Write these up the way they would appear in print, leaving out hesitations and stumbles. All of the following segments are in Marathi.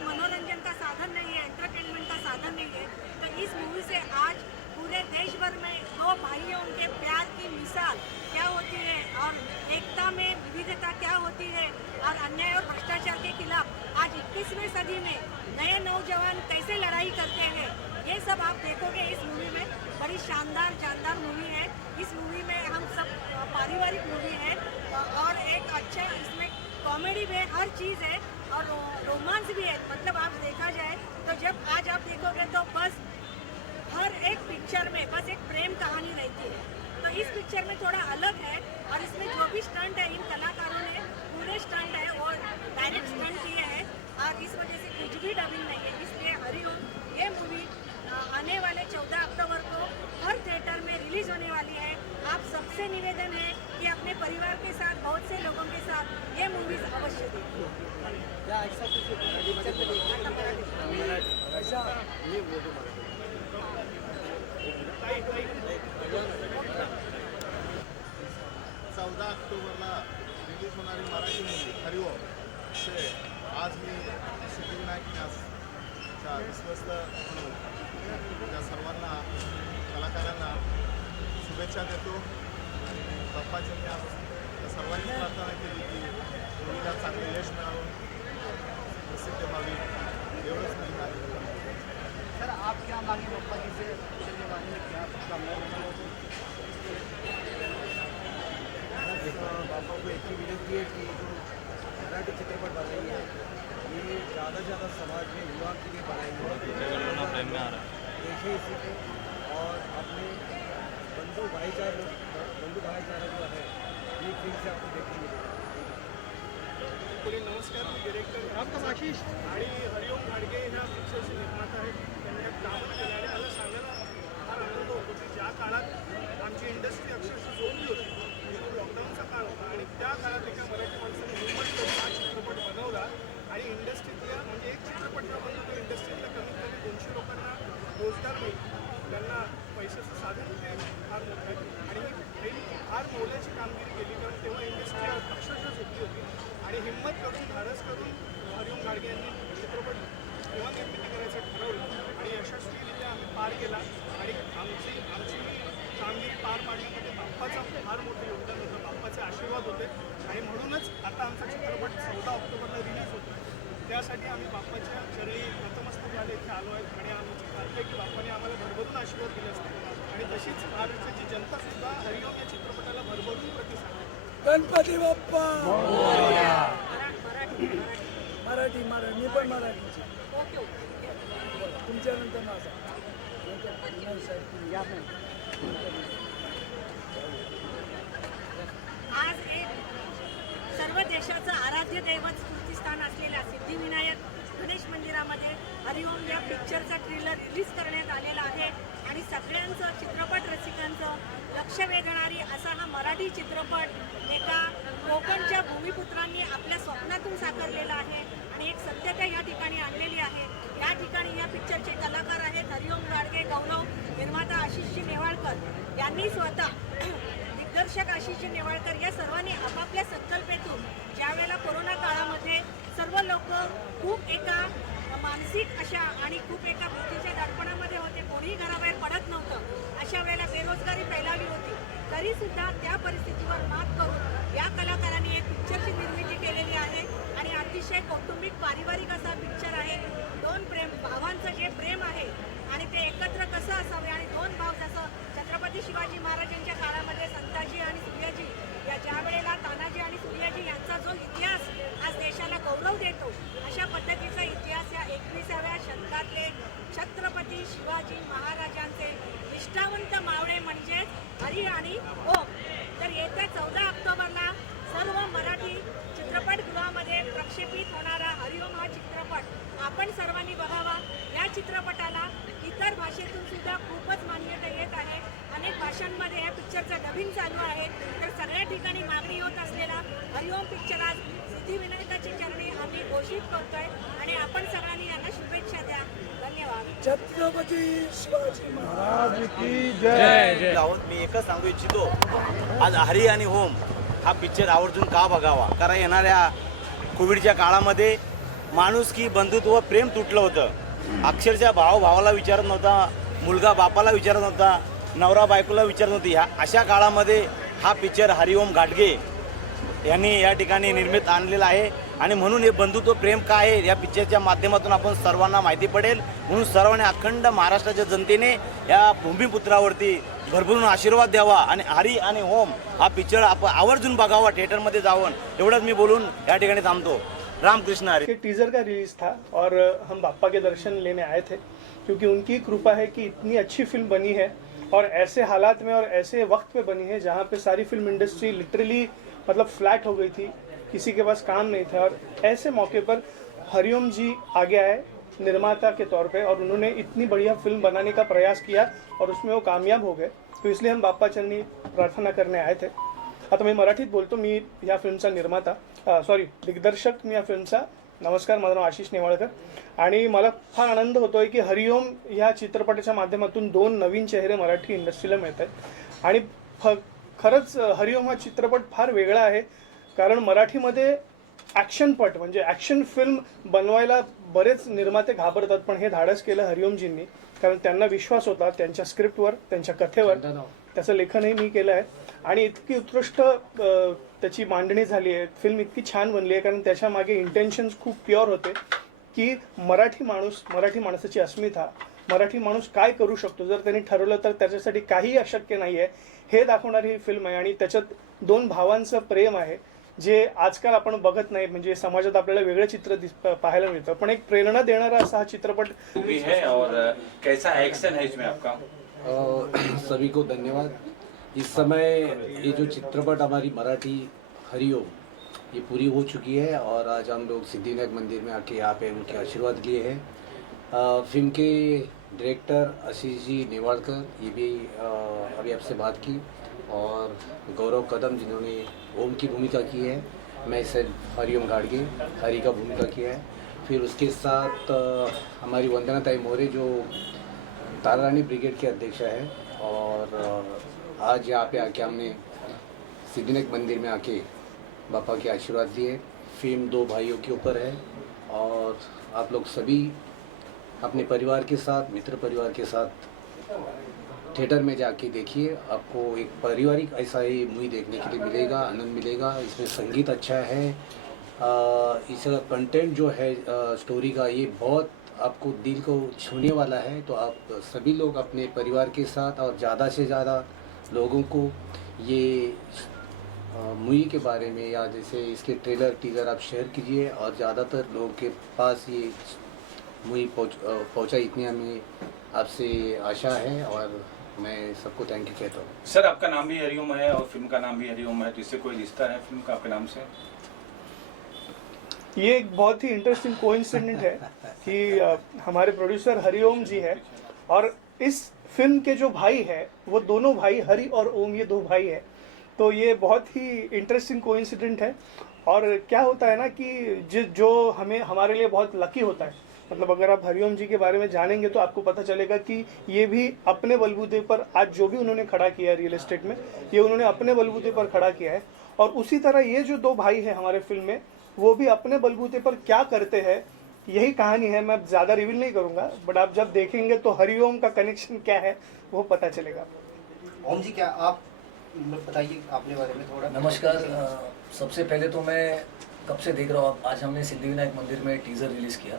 एक मनोरंजन का साधन नहीं है, एंटरटेनमेंट का साधन नहीं है, तो इस मूवी से आज पूरे देश भर में दो भाइयों के प्यार की मिसाल क्या होती है और एकता में विविधता क्या होती है और अन्याय और भ्रष्टाचार के खिलाफ आज 21वीं सदी में नए नौजवान कैसे लड़ाई करते हैं, ये सब आप देखोगे इस मूवी में। बड़ी शानदार मूवी है। इस मूवी में हम सब पारिवारिक मूवी है और एक अच्छा इसमें कॉमेडी भी है, हर चीज़ है और रोमांस भी है। मतलब आप देखा जाए तो जब आज आप देखोगे तो बस हर एक पिक्चर में बस एक प्रेम कहानी रहती है, तो इस पिक्चर में थोड़ा अलग है और इसमें जो भी स्टंट है इन कलाकारों ने पूरे स्टंट है और डायरेक्ट स्टंट किए हैं और इस वजह से कुछ भी डबिंग नहीं है। इसलिए हरिओम ये मूवी आने वाले 14 अक्टूबर को हर थिएटर में रिलीज होने वाली है। आप सबसे निवेदन है कि अपने परिवार के साथ बहुत से लोगों के साथ ये मूवीज अवश्य देखें। चौदा ऑक्टोबरला रिलीज होणारी मराठी मूवी हरिओम से आज मी सिद्धिविनायक न्यासच्या विश्वस्त म्हणून त्या सर्वांना कलाकारांना शुभेच्छा देतो। बाप्पाच्या मी आज त्या सर्वांनी प्रार्थना केली की मूवीला चांगले यश मिळावं, प्रसिद्ध व्हावी, एवढंच मी कार्य सर आप क्या मांगे पप्पा जी से चलने वाले में क्या आपका पापा को एक ही विनती है कि जो मराठी चित्रपट बनाई है ये ज़्यादा से ज़्यादा समाज में युवा के लिए बनाई है, देखें इसी को और अपने बंधु भाईचारा जो है ये फिर से आपको देखने मिलेगा। नमस्कार, मी डिरेक्टर आशिष आणि हरिओम घाडगे ह्या पिक्चरचे निर्माता आहेत। त्यांनी यात काम केलं आणि मला सांगायला फार आनंद होतो की ज्या काळात आमची इंडस्ट्री अक्षरशः जोडली होती, तो लॉकडाऊनचा काळ होता आणि त्या काळात एका मराठी माणसाने हिंमत करून हा चित्रपट बनवला आणि इंडस्ट्रीतल्या म्हणजे एक चित्रपट न बनवता इंडस्ट्रीतल्या कमीत कमी 200 लोकांना रोजगार मिळतो, त्यांना पैशाचं साधन ते फार मोठं आहे आणि ही फार मोलाची कामगिरी केली, कारण तेव्हा इंडस्ट्री अक्षरशः झोपली होती आणि हिंमत करून धाडस करून हरिओम घाडगे यांनी चित्रपट तेव्हा निर्मिती करायचं ठरवलं आणि यशस्वीरित्या आम्ही पार केला आणि आमची कामगिरी पार पाडण्यामध्ये बाप्पाचा फार मोठं योगदान होतं, बाप्पाचे आशीर्वाद होते आणि म्हणूनच आता आमचा चित्रपट 14 ऑक्टोबरला रिलीज होतो। त्यासाठी आम्ही बाप्पाच्या चरणी नतमस्तक झाले इथे आलो आहे आणि आमची खात्री आहे की बाप्पाने आम्हाला भरभरून आशीर्वाद दिले असते आणि तशीच महाराष्ट्राची जनतासुद्धा हरिओम या चित्रपटाला भरभरून प्रतिसाद देते। गणपती बाप्पा मराठी मराठी मी पण मराठीची ओके तुमच्यानंतर माझा आज एक सर्व देशाचं आराध्य दैवत स्फूर्तिस्थान असलेल्या सिद्धिविनायक गणेश मंदिरामध्ये हरिओम या पिक्चरचा ट्रेलर रिलीज करण्यात आलेला आहे आणि सगळ्यांचं चित्रपट रसिकांचं लक्ष वेधणारी असा हा मराठी चित्रपट एका कोकणच्या भूमिपुत्रांनी आपल्या स्वप्नातून साकारलेला आहे आणि एक सत्यता या ठिकाणी आणलेली आहे। या ठिकाणी या पिक्चरचे कलाकार आहेत हरिओम घाडगे, गौरव, निर्माता आशिषजी नेवाळकर यांनी स्वतः, दिग्दर्शक आशिषजी नेवाळकर या सर्वांनी आपापल्या संकल्पेतून ज्यावेळेला कोरोना काळामध्ये सर्व लोक खूप एका मानसिक अशा आणि खूप एका बुद्धीच्या दडपणामध्ये होते, कोणीही घराबाहेर पडत नव्हतं, अशा वेळेला बेरोजगारी फैलावली होती, तरी सुद्धा त्या परिस्थितीवर मात करून या कलाकारांनी एक पिक्चरची निर्मिती केलेली आहे आणि अतिशय कौटुंबिक पारिवारिक असा पिक्चर आहे। दोन भावांचं जे प्रेम आहे आणि ते एकत्र कसं असावे आणि दोन भाव जसं छत्रपती शिवाजी महाराजांच्या काळामध्ये संताजी आणि सूर्याजी या ज्या वेळेला तानाजी आणि सूर्याजी यांचा जो इतिहास आज देशाला गौरव देतो, अशा पद्धतीचा इतिहास या 21व्या शतकातले छत्रपती शिवाजी महाराजांचे निष्ठावंत मावळे म्हणजेच हरी आणि ओम। तर येत्या 14 ऑक्टोबरला सर्व मराठी चित्रपटगृहामध्ये प्रक्षेपित होणारा हरिओम हा चित्रपट आपण सर्वांनी बघावा। या चित्रपटाला इतर भाषेतून सुद्धा खूपच मान्यता येत आहे, अनेक भाषांमध्ये या पिक्चरचं डबिंग चालू आहे, तर सगळ्या ठिकाणी मागणी होत असलेला हरिओम पिक्चर आज सिद्धिविनायकाची चरणी आम्ही घोषित करतोय आणि आपण सगळ्यांनी यांना शुभेच्छा द्या। धन्यवाद। छत्रपती शिवाजी महाराज की जय। मी एकच सांगू इच्छितो, आज हरी आणि होम हा पिक्चर आवर्जून का बघावा, कारण येणाऱ्या कोविडच्या काळामध्ये माणुसकी बंधुत्व प्रेम तुटलं होतं. अक्षरशः भाव भावाला विचारत नव्हता, मुलगा बापाला विचारत नव्हता, नवरा बायकोला विचारत नव्हती. अशा काळामध्ये हा पिक्चर हरिओम घाटगे यांनी या ठिकाणी निर्मित आणलेला आहे. आणि म्हणून हे बंधुत्व प्रेम काय आहे या पिक्चरच्या माध्यमातून आपण सर्वांना माहिती पडेल. म्हणून सर्वांनी अखंड महाराष्ट्राच्या जनतेने या भूमिपुत्रावरती भरभरून आशीर्वाद द्यावा आणि हरी आणि ओम हा पिक्चर आपण आवर्जून बघावा, थिएटरमध्ये जाऊन. एवढंच मी बोलून या ठिकाणी थांबतो. रामकृष्ण हरी. के टीज़र का रिलीज था और हम बाप्पा के दर्शन लेने आए थे क्योंकि उनकी कृपा है कि इतनी अच्छी फिल्म बनी है और ऐसे हालात में और ऐसे वक्त पे बनी है जहाँ पे सारी फिल्म इंडस्ट्री लिटरली मतलब फ्लैट हो गई थी, किसी के पास काम नहीं था. और ऐसे मौके पर हरिओम जी आगे आए निर्माता के तौर पे और उन्होंने इतनी बढ़िया फिल्म बनाने का प्रयास किया और उसमें वो कामयाब हो गए. तो इसलिए हम बाप्पा चरणी प्रार्थना करने आए थे. आता मी मराठीत बोलतो. मी या फिल्मचा निर्माता दिग्दर्शक मी या फिल्मचा. नमस्कार, माझं नाव आशिष नेवाळकर आणि मला फार आनंद होतोय की हरिओम ह्या चित्रपटाच्या माध्यमातून 2 नवीन चेहरे मराठी इंडस्ट्रीला मिळत आहेत. आणि खरंच हरिओम हा चित्रपट फार वेगळा आहे कारण मराठीमध्ये ॲक्शनपट म्हणजे ॲक्शन फिल्म बनवायला बरेच निर्माते घाबरतात, पण हे धाडस केलं हरिओमजींनी कारण त्यांना विश्वास होता त्यांच्या स्क्रिप्टवर, त्यांच्या कथेवर. त्याचं लेखनही मी केलं आहे आणि इतकी उत्कृष्ट त्याची मांडणी झाली आहे. फिल्म इतकी छान बनली आहे कारण त्याच्या मागे इंटेन्शन्स खूप प्युअर होते की मराठी माणसाची अस्मिता, मराठी माणूस काय करू शकतो जर त्यांनी ठरवलं तर त्याच्यासाठी काही अशक्य नाही आहे हे दाखवणारी ही फिल्म आहे. आणि त्याच्यात 2 भावांचं प्रेम आहे जे आजकाल आपण बघत नाही. म्हणजे समाजात आपल्याला वेगळं चित्र पाहायला मिळतं, पण एक प्रेरणा देणारा असा हा चित्रपट भी है. और कैसा एक्शन है इसमें आपका? सभी को धन्यवाद. इस समय ये जो चित्रपट हमारी मराठी हरिओम ये पूरी हो चुकी है और आज हम लोग सिद्धिविनायक मंदिर में आके यहाँ पे उनके आशीर्वाद लिए हैं. फिल्म के डायरेक्टर आशीष जी नेवाड़कर ये भी अभी आपसे बात की और गौरव कदम जिन्होंने ओम की भूमिका की है, मैं सिर्फ हरिओम घाटगे हरि का भूमिका किया है. फिर उसके साथ हमारी वंदना ताई मोरे जो तारारानी ब्रिगेड के अध्यक्ष है और आज यहाँ पे आके हमने सिद्धिविनायक मंदिर में आके बापा के आशीर्वाद दिए. फिल्म 2 भाइयों के ऊपर है और आप लोग सभी अपने परिवार के साथ, मित्र परिवार के साथ थिएटर में जाके देखिए. आपको एक पारिवारिक ऐसा ही मूवी देखने के लिए मिलेगा, आनंद मिलेगा. इसमें संगीत अच्छा है, इसका कंटेंट जो है स्टोरी का ये बहुत आपको दिल को छूने वाला है. तो आप सभी लोग अपने परिवार के साथ और ज़्यादा से ज़्यादा लोगों को ये मूवी के बारे में या जैसे इसके ट्रेलर टीजर आप शेयर कीजिए और ज़्यादातर लोगों के पास ये मूवी पहुँचा, इतनी हमें आपसे आशा है और मैं सबको थैंक यू कहता हूँ. सर, आपका नाम भी हरिओम है और फिल्म का नाम भी हरिओम है, तो इससे कोई रिश्ता है फिल्म का आपके नाम से? ये एक बहुत ही इंटरेस्टिंग कोइंसिडेंट है कि हमारे प्रोड्यूसर हरिओम जी है और इस फिल्म के जो भाई है वो दोनों भाई हरि और ओम, ये 2 भाई है. तो ये बहुत ही इंटरेस्टिंग कोइंसिडेंट है. और क्या होता है ना कि जो हमारे लिए बहुत लकी होता है, मतलब अगर आप हरिओम जी के बारे में जानेंगे तो आपको पता चलेगा कि ये भी अपने बलबूते पर आज जो भी उन्होंने खड़ा किया है रियल एस्टेट में, ये उन्होंने अपने बलबूते पर खड़ा किया है. और उसी तरह ये जो 2 भाई हैं हमारे फिल्म में, वो भी अपने बलबूते पर क्या करते हैं यही कहानी है. मैं ज़्यादा रिवील नहीं करूँगा, बट आप जब देखेंगे तो हरिओम का कनेक्शन क्या है वो पता चलेगा. ओम जी, क्या आप बताइए अपने बारे में थोड़ा. नमस्कार. सबसे पहले तो मैं कब से देख रहा हूँ, आज हमने सिद्धिविनायक मंदिर में टीज़र रिलीज़ किया.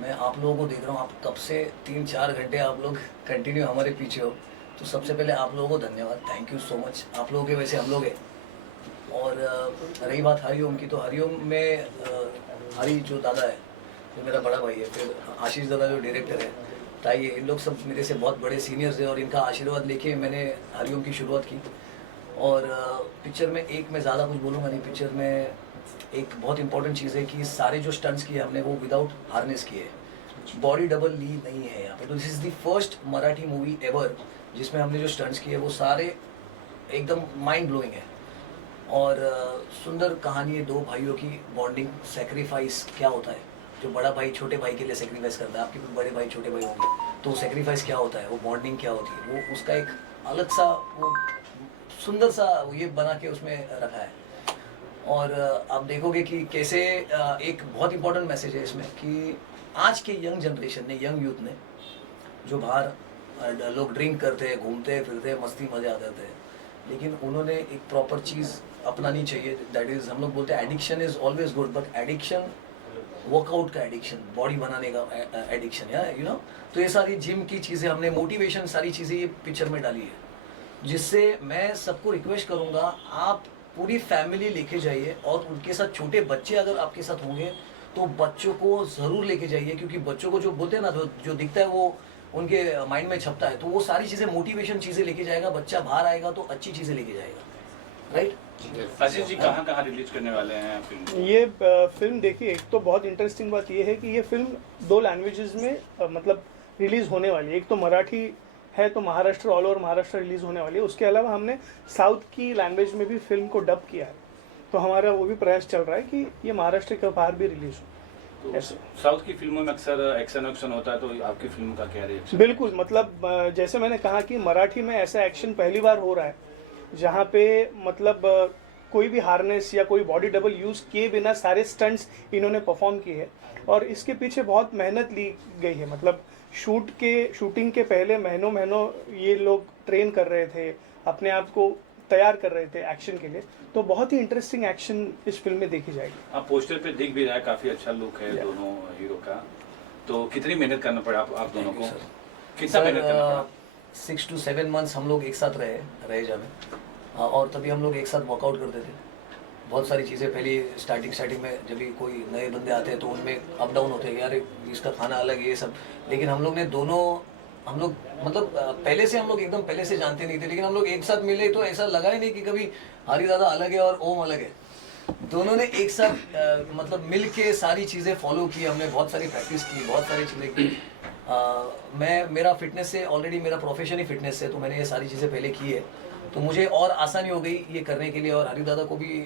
मैं आप लोगों को देख रहा हूँ, आप कब से 3-4 घंटे आप लोग कंटिन्यू हमारे पीछे हो. तो सबसे पहले आप लोगों को धन्यवाद, थैंक यू सो मच. आप लोगों के वैसे हम लोग हैं. और रही बात हरिओम की, तो हरिओम में हरि जो दादा है जो मेरा बड़ा भाई है, फिर आशीष दादा जो डायरेक्टर है, ताई, इन लोग सब मेरे से बहुत बड़े सीनियर्स हैं और इनका आशीर्वाद लेके मैंने हरिओम की शुरुआत की. और पिक्चर में मैं ज़्यादा कुछ बोलूँगा नहीं. पिक्चर में एक बहुत इंपॉर्टेंट चीज़ है कि सारे जो स्टंट्स किए हमने वो विदाउट हार्नेस किए, बॉडी डबल ली नहीं है यहाँ पे. तो this is the first Marathi movie ever जिसमें हमने जो स्टंट्स किए वो सारे एकदम माइंड ब्लोइंग है. और सुंदर कहानी है 2 भाइयों की बॉन्डिंग. सेक्रीफाइस क्या होता है, जो बड़ा भाई छोटे भाई के लिए सेक्रीफाइस करता है, आपके भी बड़े भाई छोटे भाई होंगे, तो सेक्रीफाइस क्या होता है, वो बॉन्डिंग क्या होती है, वो उसका एक अलग सा वो सुंदर सा ये बना के उसमें रखा है. और आप देखोगे कि कैसे एक बहुत इंपॉर्टेंट मैसेज है इसमें कि आज के यंग जनरेशन ने, यंग यूथ ने, जो बाहर लोग ड्रिंक करते हैं, घूमते फिरते, मस्ती मजा करते हैं, लेकिन उन्होंने एक प्रॉपर चीज़ अपनानी चाहिए। दैट इज़, हम लोग बोलते हैं addiction is always good, but addiction workout का एडिक्शन, बॉडी बनाने का एडिक्शन, या यू नो। तो ये सारी जिम की चीज़ें हमने, मोटिवेशन, सारी चीज़ें ये पिक्चर में डाली है, जिससे मैं सबको रिक्वेस्ट करूँगा आप पूरी फैमिली लेके जाइए, और उनके साथ छोटे बच्चे अगर आपके साथ होंगे तो बच्चों को ज़रूर लेके जाइए, क्योंकि बच्चों को जो बोलते हैं ना, जो दिखता है वो उनके माइंड में छपता है, तो वो सारी चीज़ें, मोटिवेशन चीज़ें लेके जाएगा, बच्चा बाहर आएगा तो अच्छी चीज़ें लेके जाएगा, राइट। आशीष जी, कहाँ रिलीज करने वाले हैं फिल्म? ये फिल्म देखिए, एक तो बहुत इंटरेस्टिंग बात ये है कि ये फिल्म 2 लैंग्वेजेस में मतलब रिलीज होने वाली है। एक तो मराठी है, तो Maharashtra, all over Maharashtra release होने वाली है। उसके अलावा हमने साउथ की लैंग्वेज में भी फिल्म को डब किया है, तो हमारा वो भी प्रयास चल रहा है कि ये महाराष्ट्र के बाहर भी रिलीज हो। तो साउथ की फिल्मों में अक्सर एक्शन होता है, तो आपकी फिल्म का क्या रिएक्शन? बिल्कुल, मतलब जैसे मैंने कहा कि मराठी में ऐसा एक्शन पहली बार हो रहा है जहाँ पे मतलब कोई भी हार्नेस या कोई बॉडी डबल यूज़ किए बिना सारे स्टंट्स इन्होंने परफॉर्म किए हैं, और इसके पीछे बहुत मेहनत ली गई है। मतलब शूटिंग के पहले महीनों ये लोग ट्रेन कर रहे थे, अपने आप को तैयार कर रहे थे एक्शन के लिए, तो बहुत ही इंटरेस्टिंग एक्शन इस फिल्म में देखी जाएगी। आप पोस्टर पे दिख भी रहा है, काफी अच्छा लुक है दोनों हीरो का, तो कितनी मेहनत करना पड़ा आप दोनों को? कितना मेहनत करना पड़ा? 6 to 7 months हम लोग एक साथ रहे जाने, और तभी हम लोग एक साथ वर्कआउट करते थे। बहुत सारी चीज़ें पहले स्टार्टिंग में जब भी कोई नए बंदे आते हैं तो उनमें अप डाउन होते हैं कि यार इसका खाना अलग है, ये सब, लेकिन हम लोग ने दोनों, हम लोग मतलब पहले से हम लोग एकदम पहले से जानते नहीं थे, लेकिन हम लोग एक साथ मिले तो ऐसा लगा ही नहीं कि कभी हरी दादा अलग है और ओम अलग है। दोनों ने एक साथ मतलब मिल के सारी चीज़ें फॉलो की, हमने बहुत सारी प्रैक्टिस की, बहुत सारी चीज़ें की। मेरा फिटनेस से, ऑलरेडी मेरा प्रोफेशन ही फिटनेस से, तो मैंने ये सारी चीज़ें पहले की है, तो मुझे और आसानी हो गई ये करने के लिए, और हरी दादा को भी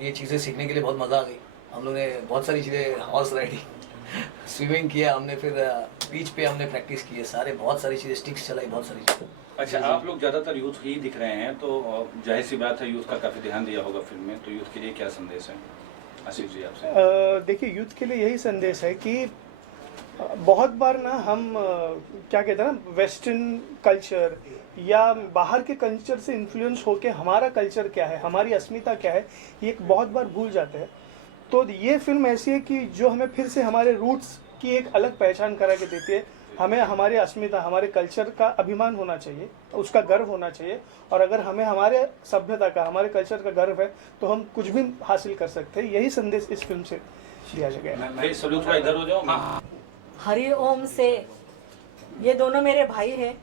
ये चीज़ें सीखने के लिए बहुत मज़ा आ गई। हम लोग ने बहुत सारी चीज़ें, हॉर्स राइडिंग, स्विमिंग किया हमने, फिर बीच पे हमने प्रैक्टिस की है, सारे बहुत सारी चीज़ें, स्टिक्स चलाई, बहुत सारी चीज़ें। अच्छा, आप लोग ज्यादातर यूथ ही दिख रहे हैं, तो जाहिर सी बात है यूथ का काफी ध्यान दिया होगा फिल्म में, तो यूथ के लिए क्या संदेश है आशीष जी आपसे? देखिए, यूथ के लिए यही संदेश है कि बहुत बार ना हम क्या कहते हैं ना, वेस्टर्न कल्चर या बाहर के कल्चर से इन्फ्लुएंस होके हमारा कल्चर क्या है, हमारी अस्मिता क्या है, ये बहुत बार भूल जाते हैं। तो ये फिल्म ऐसी है कि जो हमें फिर से हमारे रूट्स की एक अलग पहचान करा के देती है। हमें हमारी अस्मिता, हमारे कल्चर का अभिमान होना चाहिए, उसका गर्व होना चाहिए, और अगर हमें हमारे सभ्यता का, हमारे कल्चर का गर्व है तो हम कुछ भी हासिल कर सकते हैं। यही संदेश इस फिल्म से दिया गया है। मैं सलूट का इधर हो जाऊँ। हरि ओम से, ये दोनों मेरे भाई हैं।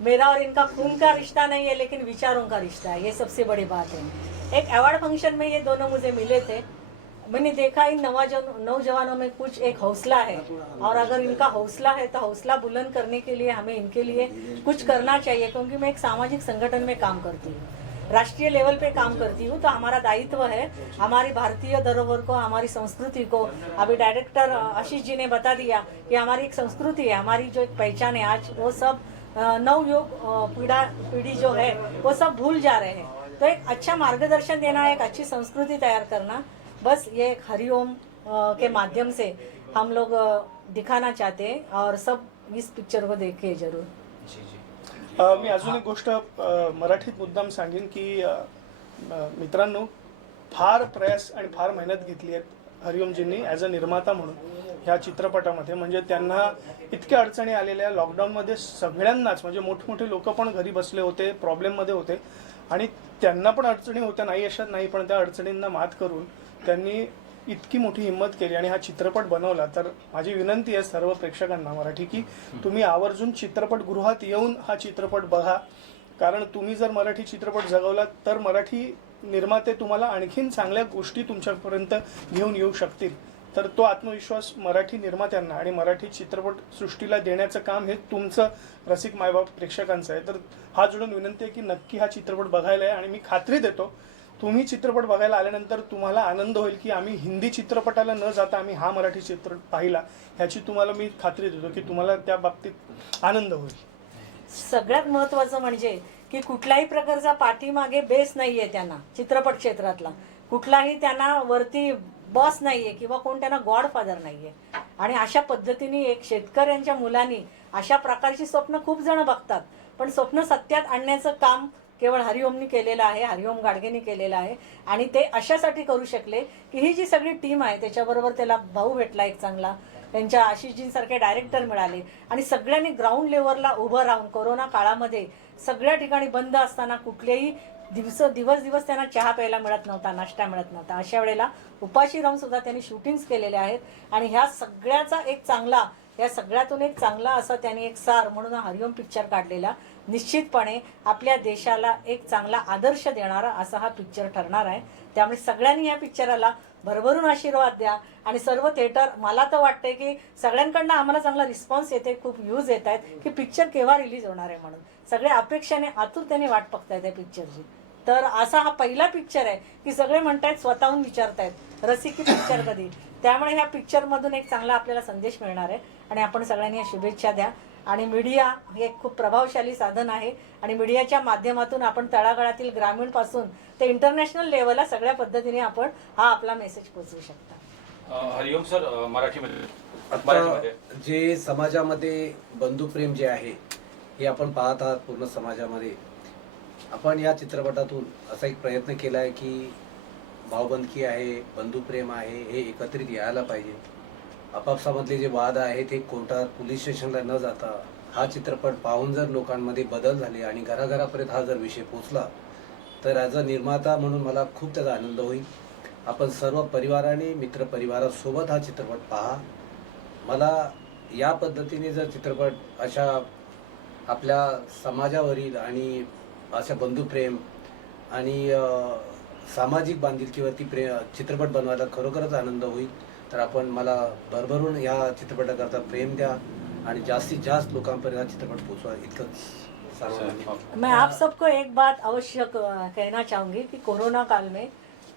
मेरा और इनका खून का रिश्ता नहीं है, लेकिन विचारों का रिश्ता है, ये सबसे बड़ी बात है। एक अवार्ड फंक्शन में ये दोनों मुझे मिले थे, मैंने देखा इन नौजवानों में कुछ एक हौसला है, और अगर इनका हौसला है तो हौसला बुलंद करने के लिए हमें इनके लिए कुछ करना चाहिए, क्योंकि मैं एक सामाजिक संगठन में काम करती हूँ, राष्ट्रीय लेवल पे काम करती हूँ, तो हमारा दायित्व है हमारी भारतीय धरोहर को, हमारी संस्कृति को। अभी डायरेक्टर आशीष जी ने बता दिया कि हमारी एक संस्कृति है, हमारी जो एक पहचान है, आज वो सब नवयुग पीढ़ी जो है वो सब भूल जा रहे हैं। तो एक अच्छा मार्गदर्शन देना, एक अच्छी संस्कृति तैयार करना, बस ये एक हरिओम के माध्यम से हम लोग दिखाना चाहते हैं, और सब इस पिक्चर को देखे जरूर। मी अजून एक गोष्ट मराठीत मुद्दाम सांगेन की मित्रांनो, फार प्रयास आणि फार मेहनत घेतली आहे हरिओमजींनी ॲज अ निर्माता म्हणून ह्या चित्रपटामध्ये। म्हणजे त्यांना इतक्या अडचणी आलेल्या, लॉकडाऊनमध्ये सगळ्यांनाच, म्हणजे मोठमोठे लोक पण घरी बसले होते, प्रॉब्लेममध्ये होते, आणि त्यांना पण अडचणी होत्या, नाही अशात नाही, पण त्या अडचणींना मात करून त्यांनी इतकी मोठी हिंमत केली आणि हा चित्रपट बनवला। तर माझी विनंती आहे सर्व प्रेक्षकांना मराठी की तुम्ही आवर्जून चित्रपटगृहात येऊन हा चित्रपट बघा, कारण तुम्ही जर मराठी चित्रपट जगवला तर मराठी निर्माते तुम्हाला आणखीन चांगल्या गोष्टी तुमच्यापर्यंत घेऊन येऊ शकतील। तर तो आत्मविश्वास मराठी निर्मात्यांना आणि मराठी चित्रपट सृष्टीला देण्याचं काम हे तुमचं रसिक मायबाप प्रेक्षकांचं आहे। तर हा जोडून विनंती आहे की नक्की हा चित्रपट बघायला आहे, आणि मी खात्री देतो तुम्ही चित्रपट बघायला आल्यानंतर तुम्हाला आनंद होईल की आम्ही हिंदी चित्रपटाला न जाता आम्ही हा मराठी चित्रपट पाहिला, ह्याची तुम्हाला मी खात्री देतो की तुम्हाला त्या बाबतीत आनंद होईल। सगळ्यात महत्त्वाचं म्हणजे की कुठल्याही प्रकारचा पाठीमागे बेस नाही आहे त्यांना चित्रपट क्षेत्रातला, कुठलाही त्यांना वरती बॉस नाहीये किंवा कोण त्यांना गॉडफादर नाहीये. आणि अशा पद्धतीने एक शेतकऱ्यांच्या मुलांनी अशा प्रकारची स्वप्न खूप जण बघतात, पण स्वप्न सत्यात आणण्याचं काम केवळ हरिओमनी केलेलं आहे, हरिओम गाडगेंनी केलेलं आहे. आणि ते अशासाठी करू शकले की ही जी सगळी टीम आहे त्याच्याबरोबर त्याला भाऊ भेटला एक चांगला, त्यांच्या आशिषजींसारखे डायरेक्टर मिळाले आणि सगळ्यांनी ग्राउंड लेवलला उभं राहून कोरोना काळामध्ये सगळ्या ठिकाणी बंद असताना कुठलेही दिवस त्यांना चहा प्यायला मिळत नव्हता, नाश्ता मिळत नव्हता, अशा वेळेला उपाशी राहून सुद्धा त्यांनी शूटिंग्स केलेले आहेत. आणि ह्या सगळ्याचा एक चांगला, या सगळ्यातून एक चांगला असा त्यांनी एक सार म्हणून हरिओम पिक्चर काढलेला निश्चितपणे आपल्या देशाला एक चांगला आदर्श देणारा असा हा पिक्चर ठरणार आहे. त्यामुळे सगळ्यांनी या पिक्चराला भरभरून आशीर्वाद द्या. आणि सर्व थिएटर, मला तर वाटतंय की सगळ्यांकडनं आम्हाला चांगला रिस्पॉन्स येते, खूप व्ह्यूज येत आहेत की पिक्चर केव्हा रिलीज होणार आहे म्हणून. सगळे अपेक्षाने आतुरतेने वाट बघतायत त्या पिक्चरची. तर असा हा पहिला पिक्चर आहे की सगळे म्हणतायत, स्वतःहून विचारतायत रसिकी पिक्चर कधी. त्यामुळे ह्या पिक्चरमधून एक चांगला आपल्याला संदेश मिळणार आहे. आणि आपण सगळ्यांनी या शुभेच्छा द्या. आणि मीडिया हे खूप प्रभावशाली साधन आहे आणि मीडियाच्या माध्यमातून आपण तळागाळातील ग्रामीणपासून ते इंटरनॅशनल लेवलला सगळ्या पद्धतीने आपण हा आपला मेसेज पोहोचवू शकता. हरिओम सर, मराठीमध्ये आता जे समाजामध्ये बंधुप्रेम जे आहे हे आपण पाहत आहात पूर्ण समाजामध्ये. आपण या चित्रपटातून असा एक प्रयत्न केला आहे की भावबंदकी आहे, बंधुप्रेम आहे, हे एकत्रित यायला पाहिजे. आपापसामधले जे वाद आहेत ते कोर्टात, पोलीस स्टेशनला न जाता हा चित्रपट पाहून जर लोकांमध्ये बदल झाले आणि घराघरापर्यंत हा जर विषय पोचला तर ॲज अ निर्माता म्हणून मला खूप त्याचा आनंद होईल. आपण सर्व परिवाराने, मित्रपरिवारासोबत हा चित्रपट पहा. मला या पद्धतीने जर चित्रपट अशा आपल्या समाजावरील आणि अशा बंधुप्रेम आणि सामाजिक बांधिलकीवरती चित्रपट बनवायला खरोखरच आनंद होईल. तर आपण मला भरभरून या चित्रपटाकरता प्रेम द्या आणि जास्तीत जास्त लोकांपर्यंत हा चित्रपट पोचवा, इतकंच सर्वांनी. मैं आप सबको एक बात अवश्य कहना चाहूँगी कि कोरोना काल में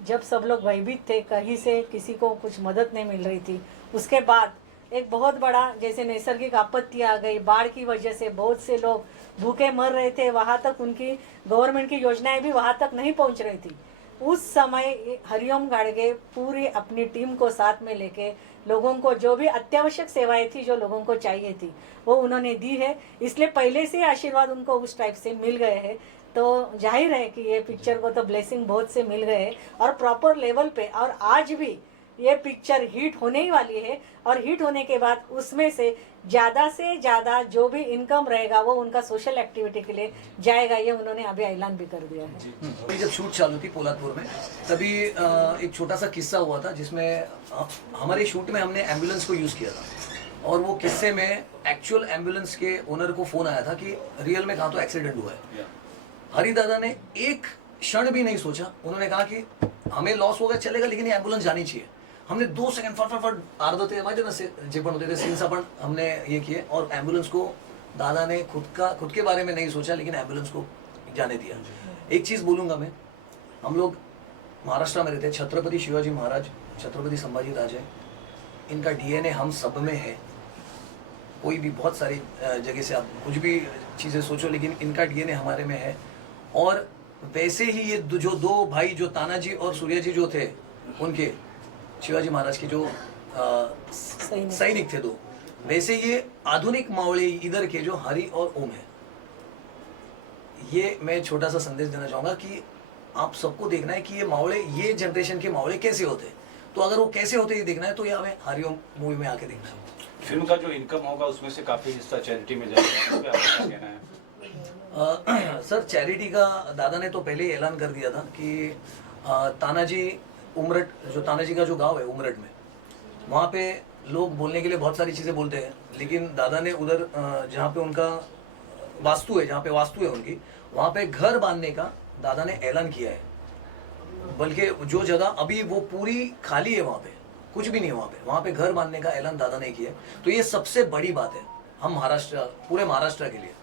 जब सब लोग भयभीत थे, कहीं से किसी को कुछ मदद नहीं मिल रही थी, उसके बाद एक बहुत बड़ा जैसे नैसर्गिक आपत्ति आ गई, बाढ़ की वजह से बहुत से लोग भूखे मर रहे थे, वहाँ तक उनकी गवर्नमेंट की योजनाएं भी वहाँ तक नहीं पहुँच रही थी. उस समय हरिओम गाडगे पूरी अपनी टीम को साथ में लेके लोगों को जो भी अत्यावश्यक सेवाएं थी जो लोगों को चाहिए थी वो उन्होंने दी है. इसलिए पहले से आशीर्वाद उनको उस टाइप से मिल गए हैं. तो जाहिर है कि ये पिक्चर को तो ब्लेसिंग बहुत से मिल गए हैं और प्रॉपर लेवल पे. और आज भी ये पिक्चर हिट होने ही वाली है और हिट होने के बाद उसमें से ज़्यादा जो भी इनकम रहेगा वो उनका सोशल एक्टिविटी के लिए जाएगा. ये उन्होंने अभी ऐलान भी कर दिया है. अभी जब शूट चालू थी पोलादपुर में, तभी एक छोटा सा किस्सा हुआ था जिसमें हमारे शूट में हमने एम्बुलेंस को यूज़ किया था. और वो किस्से में एक्चुअल एम्बुलेंस के ओनर को फ़ोन आया था कि रियल में कहाँ तो एक्सीडेंट हुआ है. हरिदादा ने एक क्षण भी नहीं सोचा. उन्होंने कहा कि हमें लॉस होगा चलेगा लेकिन ये एम्बुलेंस जानी चाहिए. हमने 2 सेकंड फटाफट अर्ध ते माहिती ना जे पण होते ते सीन्स अपन हमने ये किए और एम्बुलेंस को दादा ने खुद के बारे में नहीं सोचा लेकिन एम्बुलेंस को जाने दिया. एक चीज़ बोलूँगा मैं, हम लोग महाराष्ट्र में रहते हैं. छत्रपति शिवाजी महाराज, छत्रपति संभाजी राजे, इनका डीएनए हम सब में है. कोई भी बहुत सारी जगह से आप कुछ भी चीज़ें सोचो लेकिन इनका डीएनए हमारे में है. और वैसे ही ये जो 2 भाई जो तानाजी और सूर्याजी जो थे, उनके शिवाजी महाराज के जो सैनिक थे 2, वैसे ये आधुनिक मावळे इधर के जो हरि और ओम है. ये मैं छोटा सा संदेश देना चाहूँगा कि आप सबको देखना है कि ये मावळे, ये जनरेशन के मावळे कैसे होते हैं. तो अगर वो कैसे होते ये देखना है तो ये हमें हरिओम मूवी में आके देखना है. फिल्म का जो इनकम होगा उसमें से काफ़ी हिस्सा चैरिटी में जाएगा, इस पे आपका क्या कहना है? सर, चैरिटी का दादा ने तो पहले ही ऐलान कर दिया था कि तानाजी उमरठ, जो तानाजी का जो गांव है उमरठ में, वहाँ पे लोग बोलने के लिए बहुत सारी चीज़ें बोलते हैं लेकिन दादा ने उधर जहाँ पे उनका वास्तु है, जहाँ पे वास्तु है उनकी, वहाँ पे घर बांधने का दादा ने ऐलान किया है. बल्कि जो जगह अभी वो पूरी खाली है, वहाँ पे कुछ भी नहीं है, वहाँ पे घर बांधने का ऐलान दादा ने किया है. तो ये सबसे बड़ी बात है हम महाराष्ट्र, पूरे महाराष्ट्र के लिए,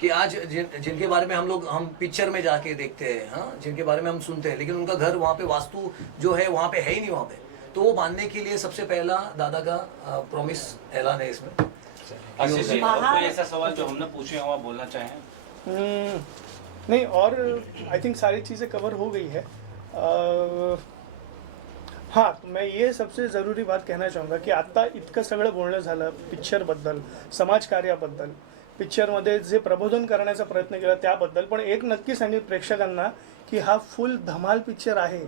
कि आज जिनके बारे में हम पिक्चर में जाके देखते हैं, हाँ, जिनके बारे में हम सुनते हैं, लेकिन उनका घर वहाँ पे वास्तु जो है वहाँ पे है ही नहीं वहाँ पे. तो वो बांधने के लिए सबसे पहला दादा का प्रॉमिस ऐलान है इसमें. आशीष जी, और कोई ऐसा सवाल जो हमने पूछे हो आप बोलना चाहें? नहीं, और आई थिंक सारी चीज़ें कवर हो गई है. हाँ, तो मैं ये सबसे ज़रूरी बात कहना चाहूँगा की आता इतकं सगळं बोलणं झालं पिक्चरबद्दल, समाजकार्याबद्दल, पिक्चरमध्ये जे प्रबोधन करण्याचा प्रयत्न केला त्याबद्दल, पण एक नक्की सांगेन प्रेक्षकांना की हा फुल धमाल पिक्चर आहे.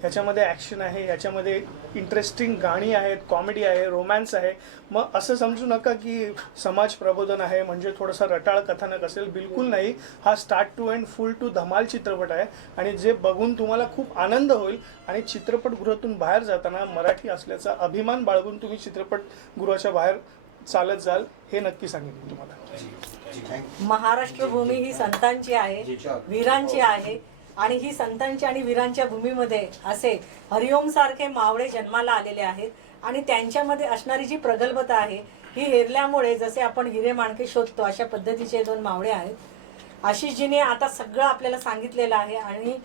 ह्याच्यामध्ये ॲक्शन आहे, ह्याच्यामध्ये इंटरेस्टिंग गाणी आहेत, कॉमेडी आहे, रोमॅन्स आहे. मग असं समजू नका की समाज प्रबोधन आहे म्हणजे थोडंसं रटाळ कथानक असेल, बिलकुल नाही. हा start to end full to धमाल चित्रपट आहे आणि जे बघून तुम्हाला खूप आनंद होईल आणि चित्रपटगृहातून बाहेर जाताना मराठी असल्याचा अभिमान बाळगून तुम्ही चित्रपटगृहाच्या बाहेर चालत जाल, हे नक्की सांगितलं तुम्हाला. महाराष्ट्र भूमी ही संतांची आहे, वीरांची आहे आणि ही संतांची आणि वीरांच्या भूमीमध्ये असे हरिओम सारखे मावळे जन्माला आलेले आहेत आणि त्यांच्यामध्ये असणारी जी प्रगल्भता आहे ही हेरल्यामुळे जसे आपण हिरे माणके शोधतो अशा पद्धतीचे दोन मावळे आहेत. आशिषजीने आता सगळं आपल्याला सांगितलेलं आहे आणि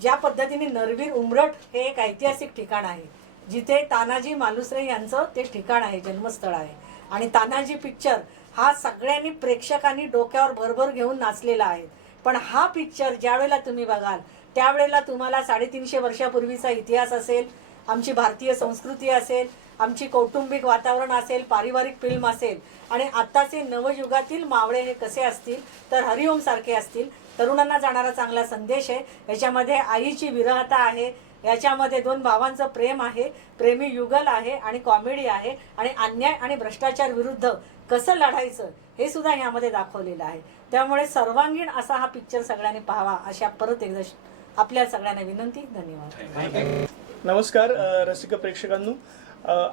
ज्या पद्धतीने नरवीर उंबरठ हे एक ऐतिहासिक ठिकाण आहे जिथे तानाजी मालुसरे यांचं ते ठिकाण आहे, जन्मस्थळ आहे आणि तानाजी पिक्चर हा सगळ्यांनी प्रेक्षकांनी डोक्यावर भरभर घेऊन नाचलेला आहे. पण हा पिक्चर ज्या वेळेला तुम्ही बघाल त्यावेळेला तुम्हाला 350 वर्षापूर्वीचा इतिहास असेल, आमची भारतीय संस्कृती असेल, आमची कौटुंबिक वातावरण असेल, पारिवारिक फिल्म असेल आणि आत्ताचे नवयुगातील मावळे हे कसे असतील तर हरिओम सारखे असतील. तरुणांना जाणारा चांगला संदेश आहे. याच्यामध्ये आईची विरहता आहे, याच्यामध्ये दोन भावांचं प्रेम आहे, प्रेमी युगल आहे आणि कॉमेडी आहे आणि अन्याय आणि भ्रष्टाचार विरुद्ध कसं लढायचं हे सुद्धा यामध्ये दाखवलेलं आहे. त्यामुळे सर्वांगीण असा हा पिक्चर सगळ्यांनी पाहावा अशा परत एकदा आपल्या सगळ्यांना विनंती. धन्यवाद. नमस्कार रसिक प्रेक्षकांनो,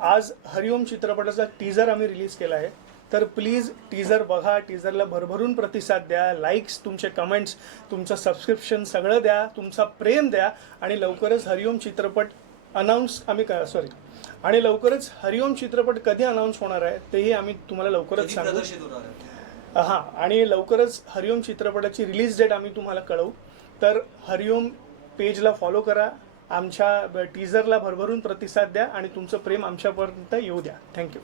आज हरिओम चित्रपटाचा टीजर आम्ही रिलीज केला आहे. तर प्लीज टीजर बघा, टीजरला भरभरून प्रतिसाद द्या, लाईक्स, तुमचे कमेंट्स, तुमचं सबस्क्रिप्शन सगळं द्या, तुमचा प्रेम द्या आणि लवकरच हरिओम चित्रपट आणि लवकरच हरिओम चित्रपट कधी अनाऊन्स होणार आहे तेही आम्ही तुम्हाला लवकरच सांगू. हां, आणि लवकरच हरिओम चित्रपटाची रिलीज डेट आम्ही तुम्हाला कळवू. तर हरिओम पेजला फॉलो करा, आमच्या टीजरला भरभरून प्रतिसाद द्या आणि तुमचं प्रेम आमच्यापर्यंत येऊ द्या. थँक्यू.